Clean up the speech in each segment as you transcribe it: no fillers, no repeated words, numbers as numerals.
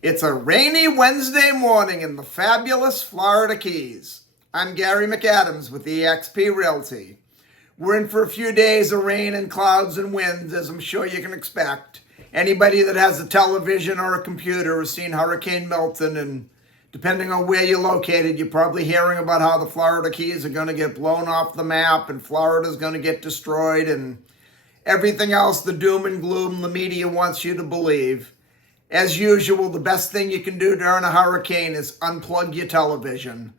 It's a rainy Wednesday morning in the fabulous Florida Keys. I'm Gary McAdams with eXp Realty. We're in for a few days of rain and clouds and winds, as I'm sure you can expect. Anybody that has a television or a computer has seen Hurricane Milton, and depending on where you're located, you're probably hearing about how the Florida Keys are going to get blown off the map and Florida's going to get destroyed and everything else, the doom and gloom the media wants you to believe. As usual, the best thing you can do during a hurricane is unplug your television.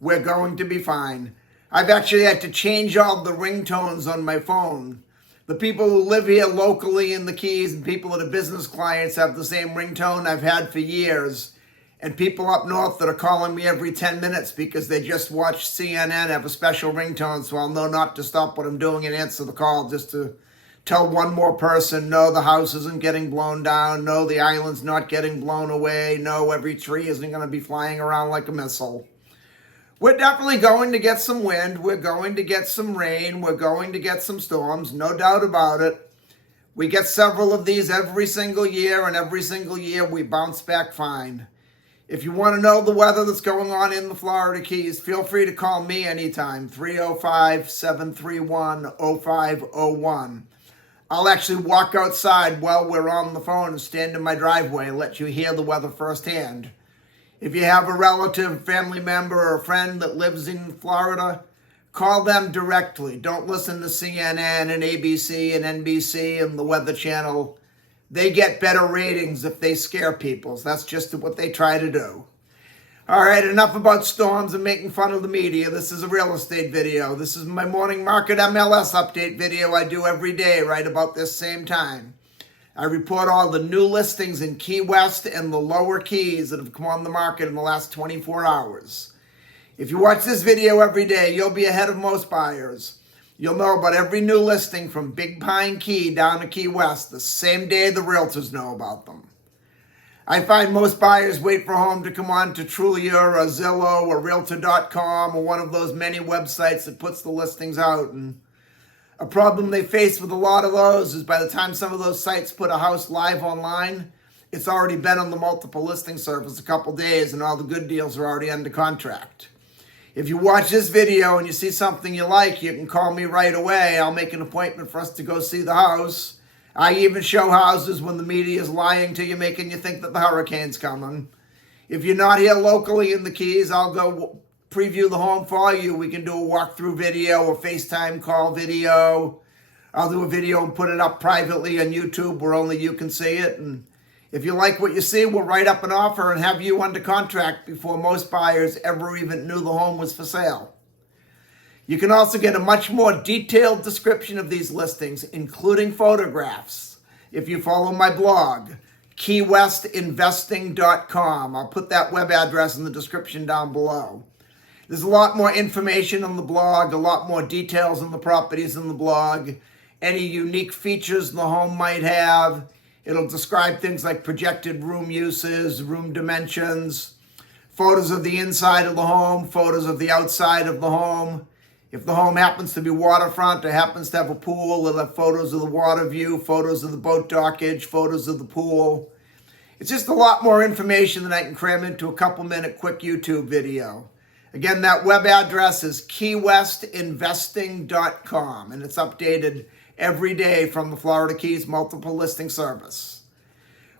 We're going to be fine. I've actually had to change all the ringtones on my phone. The people who live here locally in the Keys and people that are business clients have the same ringtone I've had for years. And people up north that are calling me every 10 minutes because they just watched CNN have a special ringtone, so I'll know not to stop what I'm doing and answer the call just to tell one more person, no, the house isn't getting blown down, no, the island's not getting blown away, no, every tree isn't going to be flying around like a missile. We're definitely going to get some wind, we're going to get some rain, we're going to get some storms, no doubt about it. We get several of these every single year, and every single year we bounce back fine. If you want to know the weather that's going on in the Florida Keys, feel free to call me anytime, 305-731-0501. I'll actually walk outside while we're on the phone and stand in my driveway and let you hear the weather firsthand. If you have a relative, family member, or a friend that lives in Florida, call them directly. Don't listen to CNN and ABC and NBC and the Weather Channel. They get better ratings if they scare people. That's just what they try to do. All right, enough about storms and making fun of the media. This is a real estate video. This is my morning market MLS update video I do every day right about this same time. I report all the new listings in Key West and the lower Keys that have come on the market in the last 24 hours. If you watch this video every day, you'll be ahead of most buyers. You'll know about every new listing from Big Pine Key down to Key West the same day the realtors know about them. I find most buyers wait for a home to come on to Trulia or Zillow or Realtor.com or one of those many websites that puts the listings out. And a problem they face with a lot of those is by the time some of those sites put a house live online, it's already been on the multiple listing service a couple days and all the good deals are already under contract. If you watch this video and you see something you like, you can call me right away. I'll make an appointment for us to go see the house. I even show houses when the media is lying to you, making you think that the hurricane's coming. If you're not here locally in the Keys, I'll go preview the home for you. We can do a walkthrough video or FaceTime call video. I'll do a video and put it up privately on YouTube where only you can see it. And if you like what you see, we'll write up an offer and have you under contract before most buyers ever even knew the home was for sale. You can also get a much more detailed description of these listings, including photographs, if you follow my blog, keywestinvesting.com. I'll put that web address in the description down below. There's a lot more information on the blog, a lot more details on the properties in the blog, any unique features the home might have. It'll describe things like projected room uses, room dimensions, photos of the inside of the home, photos of the outside of the home. If the home happens to be waterfront or happens to have a pool, it'll have photos of the water view, photos of the boat dockage, photos of the pool. It's just a lot more information than I can cram into a couple-minute quick YouTube video. Again, that web address is keywestinvesting.com, and it's updated every day from the Florida Keys multiple listing service.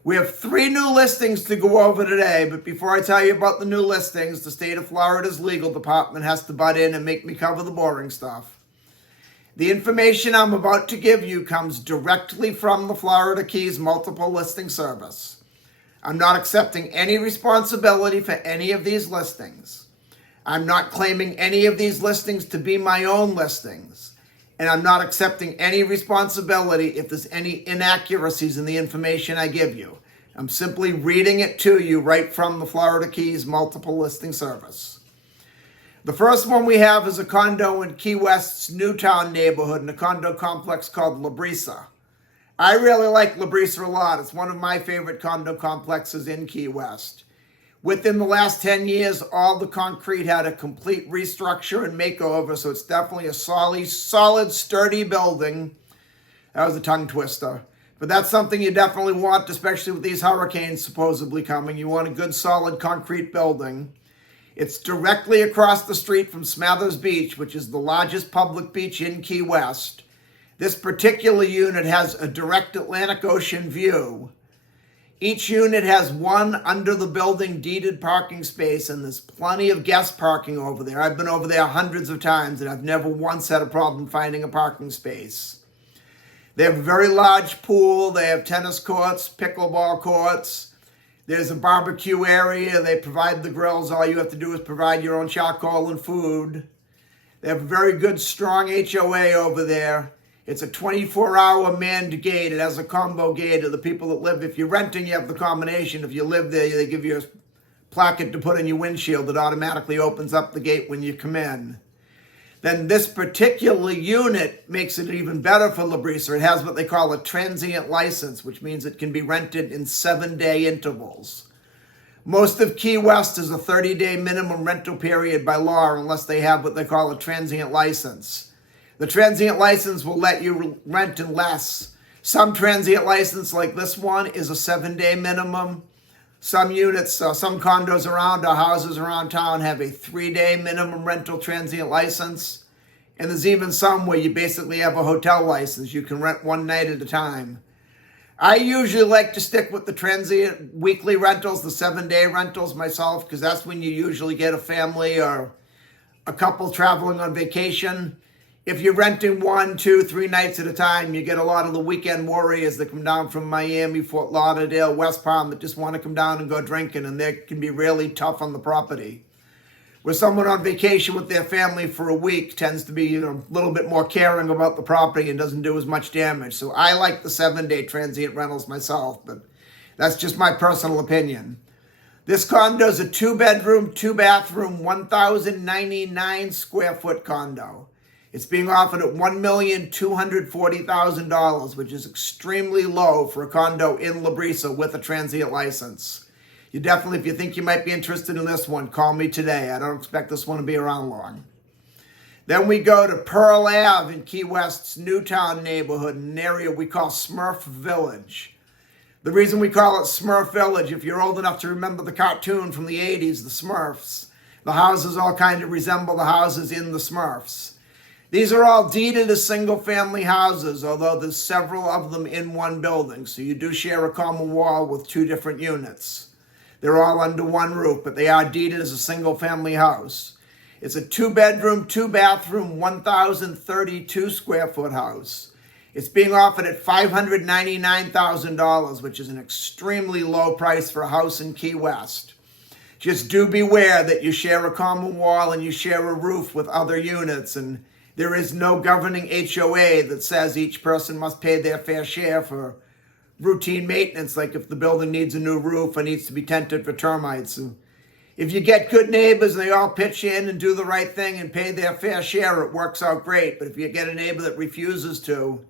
We have 3 new listings to go over today, but before I tell you about the new listings, the state of Florida's legal department has to butt in and make me cover the boring stuff. The information I'm about to give you comes directly from the Florida Keys multiple listing service. I'm not accepting any responsibility for any of these listings. I'm not claiming any of these listings to be my own listings. And I'm not accepting any responsibility if there's any inaccuracies in the information I give you. I'm simply reading it to you right from the Florida Keys multiple listing service. The first one we have is a condo in Key West's Newtown neighborhood in a condo complex called La Brisa. I really like La Brisa a lot. It's one of my favorite condo complexes in Key West. Within the last 10 years, all the concrete had a complete restructure and makeover, so it's definitely a solid, sturdy building. That was a tongue twister. But that's something you definitely want, especially with these hurricanes supposedly coming. You want a good solid concrete building. It's directly across the street from Smathers Beach, which is the largest public beach in Key West. This particular unit has a direct Atlantic Ocean view. Each unit has one under the building deeded parking space, and there's plenty of guest parking over there. I've been over there hundreds of times, and I've never once had a problem finding a parking space. They have a very large pool. They have tennis courts, pickleball courts. There's a barbecue area. They provide the grills. All you have to do is provide your own charcoal and food. They have a very good, strong HOA over there. It's a 24-hour manned gate. It has a combo gate of the people that live. If you're renting, you have the combination. If you live there, they give you a placard to put in your windshield that automatically opens up the gate when you come in. Then this particular unit makes it even better for La Brisa. It has what they call a transient license, which means it can be rented in 7-day intervals. Most of Key West is a 30-day minimum rental period by law unless they have what they call a transient license. The transient license will let you rent in less. Some transient license like this one is a 7-day minimum. Some units, some condos around or houses around town have a 3-day minimum rental transient license. And there's even some where you basically have a hotel license. You can rent one night at a time. I usually like to stick with the transient weekly rentals, the 7-day rentals myself, because that's when you usually get a family or a couple traveling on vacation. If you're renting 1, 2, 3 nights at a time, you get a lot of the weekend warriors that come down from Miami, Fort Lauderdale, West Palm that just want to come down and go drinking, and they can be really tough on the property. Where someone on vacation with their family for a week tends to be a little bit more caring about the property and doesn't do as much damage. So I like the 7-day transient rentals myself, but that's just my personal opinion. This condo is a 2-bedroom, 2-bathroom, 1,099 square foot condo. It's being offered at $1,240,000, which is extremely low for a condo in La Brisa with a transient license. You definitely, if you think you might be interested in this one, call me today. I don't expect this one to be around long. Then we go to Pearl Ave in Key West's Newtown neighborhood, an area we call Smurf Village. The reason we call it Smurf Village, if you're old enough to remember the cartoon from the 80s, the Smurfs, the houses all kind of resemble the houses in the Smurfs. These are all deeded as single-family houses, although there's several of them in one building, so you do share a common wall with 2 different units. They're all under one roof, but they are deeded as a single-family house. It's a 2-bedroom, 2-bathroom, 1,032 square foot house. It's being offered at $599,000, which is an extremely low price for a house in Key West. Just do beware that you share a common wall and you share a roof with other units, and there is no governing HOA that says each person must pay their fair share for routine maintenance, like if the building needs a new roof or needs to be tented for termites. And if you get good neighbors and they all pitch in and do the right thing and pay their fair share, it works out great. But if you get a neighbor that refuses to,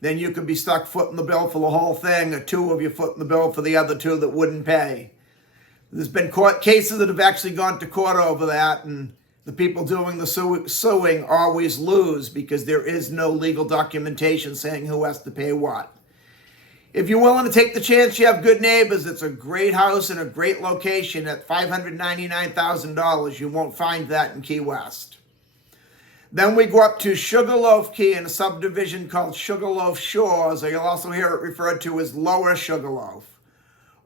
then you could be stuck footing the bill for the whole thing, or 2 of you footing the bill for the other 2 that wouldn't pay. There's been court cases that have actually gone to court over that, and the people doing the suing always lose because there is no legal documentation saying who has to pay what. If you're willing to take the chance, you have good neighbors. It's a great house in a great location at $599,000. You won't find that in Key West. Then we go up to Sugarloaf Key in a subdivision called Sugarloaf Shores, or you'll also hear it referred to as Lower Sugarloaf.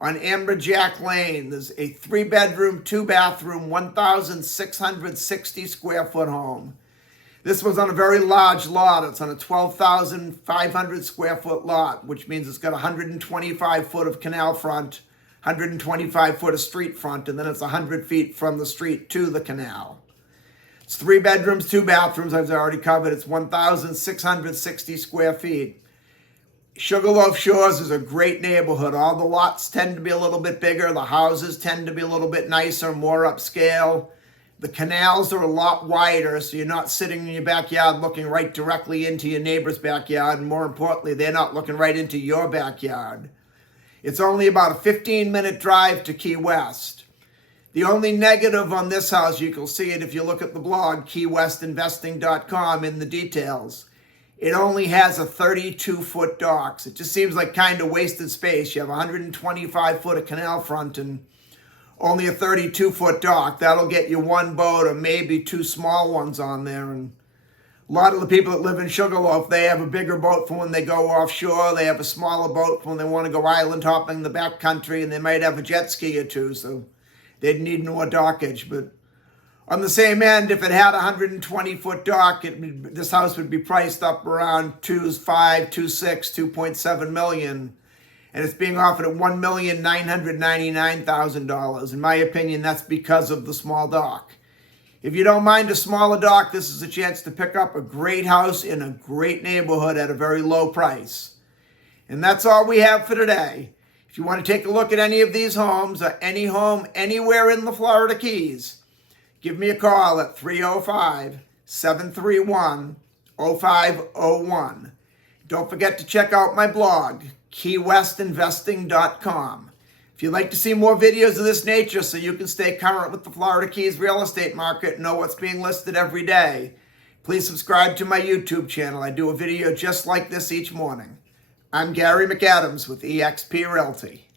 On Amberjack Lane, there's a 3-bedroom, 2-bathroom, 1,660 square foot home. This was on a very large lot. It's on a 12,500 square foot lot, which means it's got 125 foot of canal front, 125 foot of street front, and then it's 100 feet from the street to the canal. It's 3 bedrooms, 2 bathrooms, as I already covered. It's 1,660 square feet. Sugarloaf Shores is a great neighborhood. All the lots tend to be a little bit bigger. The houses tend to be a little bit nicer, more upscale. The canals are a lot wider, so you're not sitting in your backyard looking right directly into your neighbor's backyard. And more importantly, they're not looking right into your backyard. It's only about a 15-minute drive to Key West. The only negative on this house, you can see it if you look at the blog, keywestinvesting.com, in the details. it only has a 32-foot dock. So it just seems like kind of wasted space. You have 125 foot of canal front and only a 32-foot dock. That'll get you one boat or maybe two small ones on there. And a lot of the people that live in Sugarloaf, they have a bigger boat for when they go offshore. They have a smaller boat for when they want to go island hopping in the backcountry, and they might have a jet ski or two, so they'd need more dockage. But on the same end, if it had a 120-foot dock, this house would be priced up around 2.5, 2.6, 2.7 million, and it's being offered at $1,999,000. In my opinion, that's because of the small dock. If you don't mind a smaller dock, this is a chance to pick up a great house in a great neighborhood at a very low price. And that's all we have for today. If you want to take a look at any of these homes or any home anywhere in the Florida Keys, give me a call at 305-731-0501. Don't forget to check out my blog, keywestinvesting.com. If you'd like to see more videos of this nature so you can stay current with the Florida Keys real estate market and know what's being listed every day, please subscribe to my YouTube channel. I do a video just like this each morning. I'm Gary McAdams with eXp Realty.